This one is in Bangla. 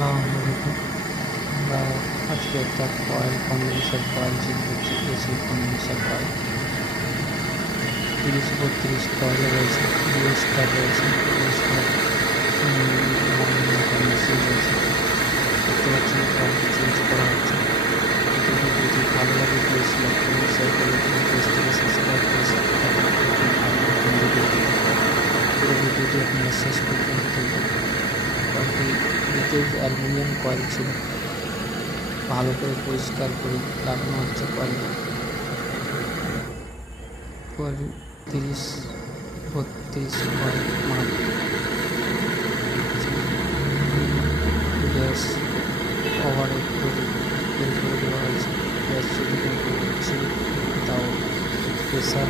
আসসালামু আলাইকুম। আমরা আজকে একটা কন্ডেন্সার কয়েল শিখবো। এসি কন্ডেন্সার কয়েল 30-32 কয়েল রয়েছে, দুই স্টার রয়েছে, দুই স্টার মেশিন রয়েছে। দেখতে পাচ্ছেন কয়েলটি চেঞ্জ করা হচ্ছে। যদি ভিডিওটি ভালো লাগে প্লিজ লাইক করুন, শেয়ার করুন এবং পেজ থেকে সাবস্ক্রাইব করে সাথে থাকুন নতুন ভিডিও পেতে। পুরো ভিডিওটি আপনারা শেষ পর্যন্ত দেখবেন। কয়েলটি ভিতরে অ্যালুমিনিয়াম কয়েল ছিল, ভালো করে পরিষ্কার করে লাগানো হচ্ছে কয়েলটি। কয়েল 30-32 কয়েল মাপ গ্যাস ওভারহেড করে বের করে দেওয়া হয়েছে। গ্যাস যদি বের করে হচ্ছে তাও প্রেসার